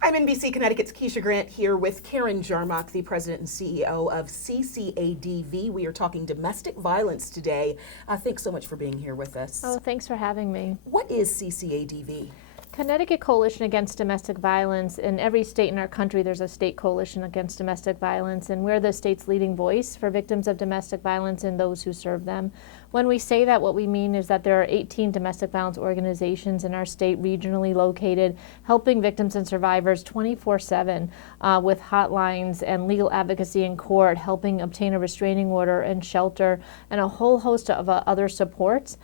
I'm NBC Connecticut's Keisha Grant here with Karen Jarmoc, the president and CEO of CCADV. We are talking domestic violence today. Thanks so much for being here with us. Oh, thanks for having me. What is CCADV? Connecticut Coalition Against Domestic Violence. In every state in our country, there's a state coalition against domestic violence, and we're the state's leading voice for victims of domestic violence and those who serve them. When we say that, what we mean is that there are 18 domestic violence organizations in our state, regionally located, helping victims and survivors 24/7 with hotlines and legal advocacy in court, helping obtain a restraining order and shelter, and a whole host of other supports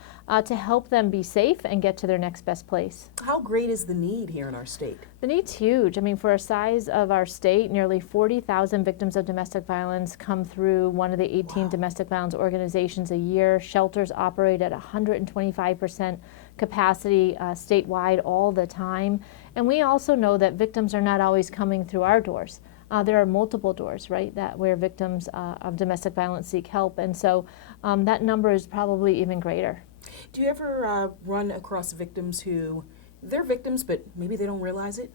to help them be safe and get to their next best place. How great is the need here in our state? The need's huge. I mean, for a size of our state, nearly 40,000 victims of domestic violence come through one of the 18 domestic violence organizations a year. Shelters operate at 125% capacity statewide all the time. And we also know that victims are not always coming through our doors. There are multiple doors, right, where victims of domestic violence seek help. And so that number is probably even greater. Do you ever run across victims who, they're victims, but maybe they don't realize it?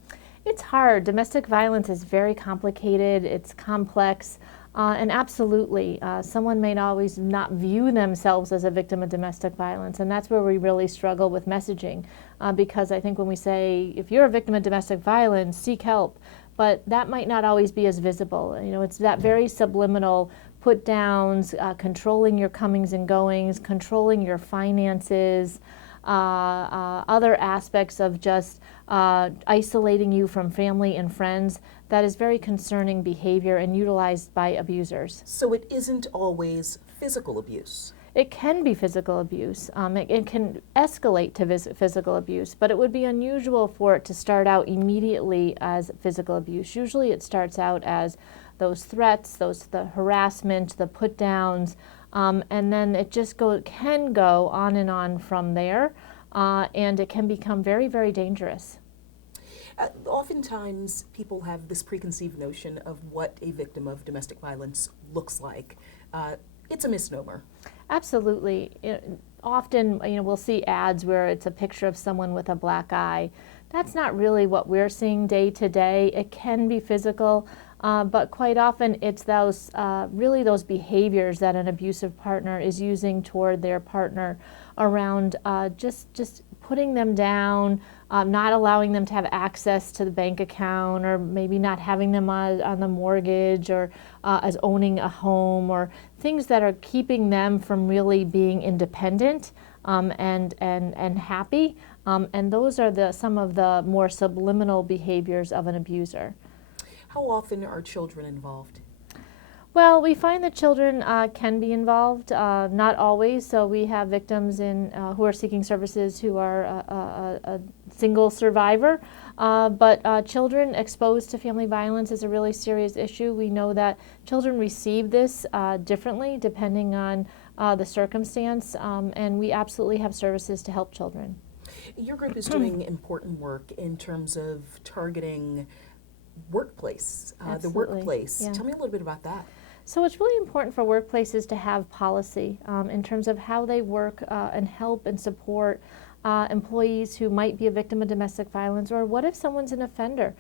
It's hard. Domestic violence is very complicated. It's complex. And absolutely, someone may always not view themselves as a victim of domestic violence. And that's where we really struggle with messaging. Because I think when we say, if you're a victim of domestic violence, seek help. But that might not always be as visible. You know, it's that very subliminal put downs, controlling your comings and goings, controlling your finances, other aspects of just isolating you from family and friends. That is very concerning behavior and utilized by abusers. So it isn't always physical abuse? It can be physical abuse. It can escalate to physical abuse, but it would be unusual for it to start out immediately as physical abuse. Usually it starts out as those threats, the harassment, the put downs, and then it just can go on and on from there, and it can become very, very dangerous. Oftentimes people have this preconceived notion of what a victim of domestic violence looks like. It's a misnomer. Absolutely. Often, we'll see ads where it's a picture of someone with a black eye. That's not really what we're seeing day to day. It can be physical, but quite often it's those really those behaviors that an abusive partner is using toward their partner around just putting them down, not allowing them to have access to the bank account, or maybe not having them on the mortgage, or as owning a home, or things that are keeping them from really being independent and happy. And those are some of the more subliminal behaviors of an abuser. How often are children involved? Well, we find that children can be involved, not always. So we have victims who are seeking services who are a single survivor. But children exposed to family violence is a really serious issue. We know that children receive this differently depending on the circumstance, and we absolutely have services to help children. Your group is doing important work in terms of targeting workplace, the workplace. Yeah. Tell me a little bit about that. So it's really important for workplaces to have policy in terms of how they work and help and support employees who might be a victim of domestic violence, or what if someone's an offender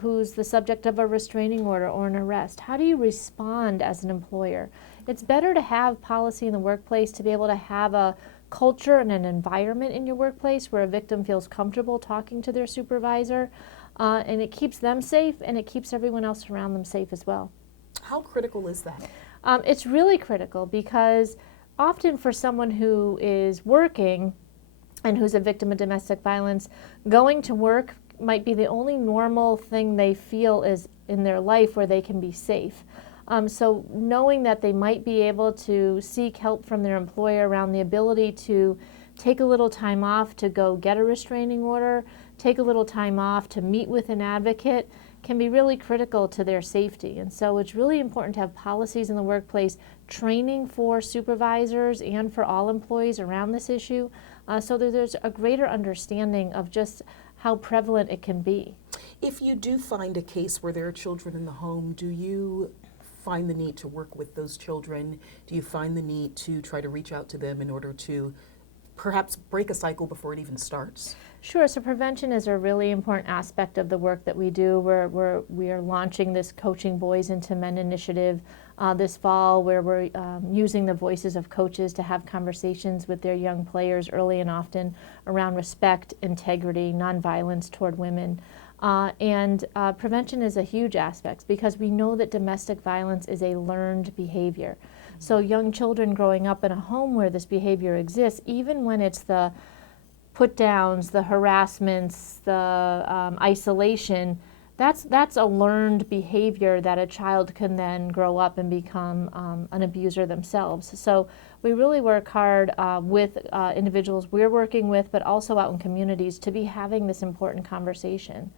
who's the subject of a restraining order or an arrest? How do you respond as an employer? It's better to have policy in the workplace, to be able to have a culture and an environment in your workplace where a victim feels comfortable talking to their supervisor, and it keeps them safe and it keeps everyone else around them safe as well. How critical is that? It's really critical, because often for someone who is working and who's a victim of domestic violence, going to work might be the only normal thing they feel is in their life where they can be safe. So knowing that they might be able to seek help from their employer around the ability to take a little time off to go get a restraining order, take a little time off to meet with an advocate, can be really critical to their safety. And so it's really important to have policies in the workplace, training for supervisors and for all employees around this issue, so that there's a greater understanding of just how prevalent it can be. If you do find a case where there are children in the home, do you find the need to work with those children? Do you find the need to try to reach out to them in order to perhaps break a cycle before it even starts? Sure. So prevention is a really important aspect of the work that we do. We are launching this Coaching Boys into Men initiative this fall, where we're using the voices of coaches to have conversations with their young players early and often around respect, integrity, nonviolence toward women. And prevention is a huge aspect because we know that domestic violence is a learned behavior. So young children growing up in a home where this behavior exists, even when it's the put downs, the harassments, the isolation, that's a learned behavior that a child can then grow up and become an abuser themselves. So we really work hard with individuals we're working with, but also out in communities to be having this important conversation.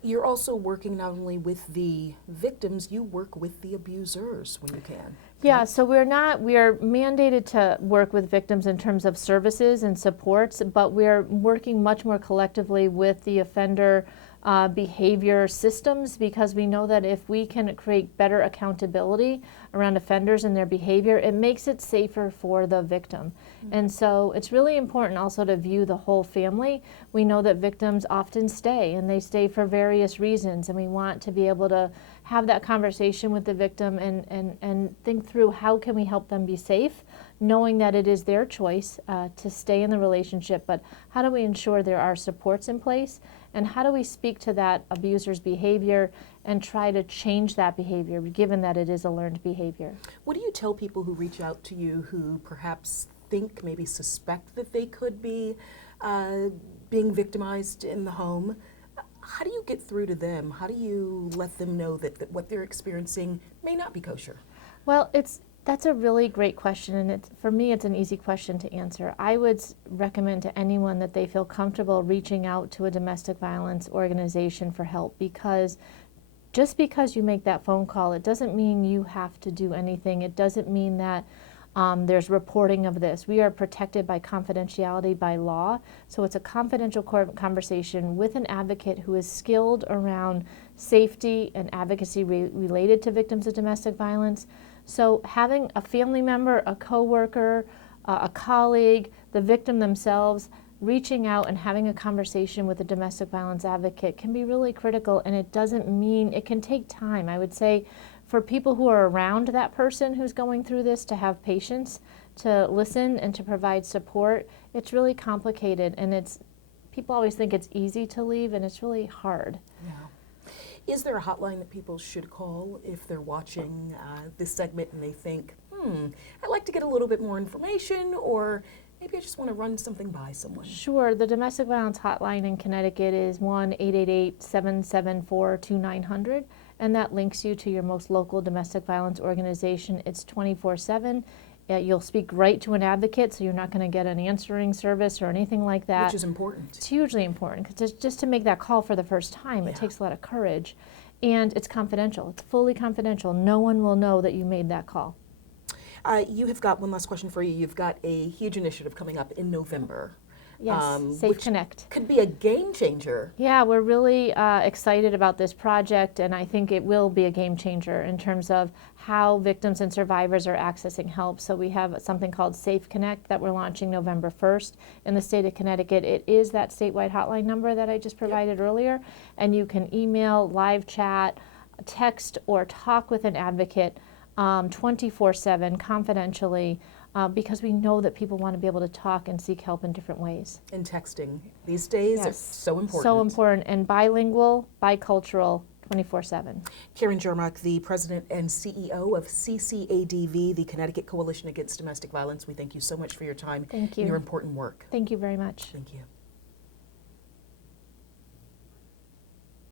You're also working not only with the victims, you work with the abusers when you can. Yeah, so we are mandated to work with victims in terms of services and supports, but we're working much more collectively with the offender behavior systems, because we know that if we can create better accountability around offenders and their behavior, it makes it safer for the victim. And so it's really important also to view the whole family. We know that victims often stay, and they stay for various reasons, and we want to be able to have that conversation with the victim and think through how can we help them be safe, knowing that it is their choice to stay in the relationship, but how do we ensure there are supports in place, and how do we speak to that abuser's behavior and try to change that behavior, given that it is a learned behavior. What do you tell people who reach out to you who perhaps think, maybe suspect that they could be being victimized in the home? How do you get through to them? How do you let them know that what they're experiencing may not be kosher? Well, that's a really great question, and for me it's an easy question to answer. I would recommend to anyone that they feel comfortable reaching out to a domestic violence organization for help, because just because you make that phone call, it doesn't mean you have to do anything. It doesn't mean that there's reporting of this. We are protected by confidentiality by law, so it's a confidential conversation with an advocate who is skilled around safety and advocacy related to victims of domestic violence. So having a family member, a coworker, a colleague, the victim themselves, reaching out and having a conversation with a domestic violence advocate can be really critical, and it doesn't mean, it can take time. I would say for people who are around that person who's going through this to have patience, to listen and to provide support. It's really complicated, and people always think it's easy to leave, and it's really hard. Yeah. Is there a hotline that people should call if they're watching this segment and they think, I'd like to get a little bit more information, or maybe I just want to run something by someone? Sure. The domestic violence hotline in Connecticut is 1-888-774-2900, and that links you to your most local domestic violence organization. It's 24/7. You'll speak right to an advocate, so you're not going to get an answering service or anything like that. Which is important. It's hugely important, because just to make that call for the first time, it takes a lot of courage. And it's confidential. It's fully confidential. No one will know that you made that call. You have got one last question for you. You've got a huge initiative coming up in November. Yes, SafeConnect. Could be a game changer. Yeah, we're really excited about this project, and I think it will be a game changer in terms of how victims and survivors are accessing help. So we have something called SafeConnect that we're launching November 1st in the state of Connecticut. It is that statewide hotline number that I just provided earlier, and you can email, live chat, text, or talk with an advocate 24/7 confidentially. Because we know that people want to be able to talk and seek help in different ways. And texting these days is so important. So important, and bilingual, bicultural, 24/7. Keisha Grant, the president and CEO of CCADV, the Connecticut Coalition Against Domestic Violence, we thank you so much for your time. Thank you. And your important work. Thank you very much. Thank you.